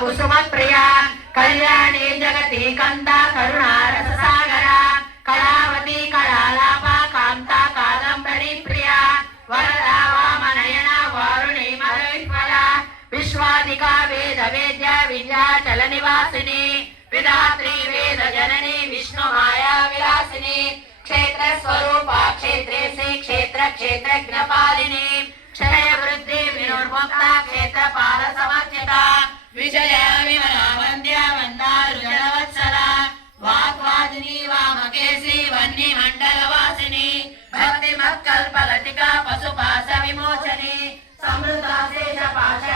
कुसुम प्रिया कल्याणी जगती कंदा करुणा रस सागरा कलावती कलालापा कांता कादंबरी प्रिया वरदा वामनयना वारुणी मधुज्वला विश्वादिका वेद वेद्या विद्याचल निवासिनी विधात्री वेद जननी विष्णु माया विलासिनी क्षेत्र स्वरूपा क्षेत्रे से क्षेत्र क्षेत्रज्ञ पालिनी क्षय वृद्धि विनुर्मुक्ता क्षेत्रपाल समर्चिता विजया विमला वंद्या वंदारुजनवत्सला वाग्वादिनी वामकेशी वन्नी मंडलवासिनी भक्ति मत्कल्पलतिका पशुपाश विमोचनी समृद्धा शेष पाश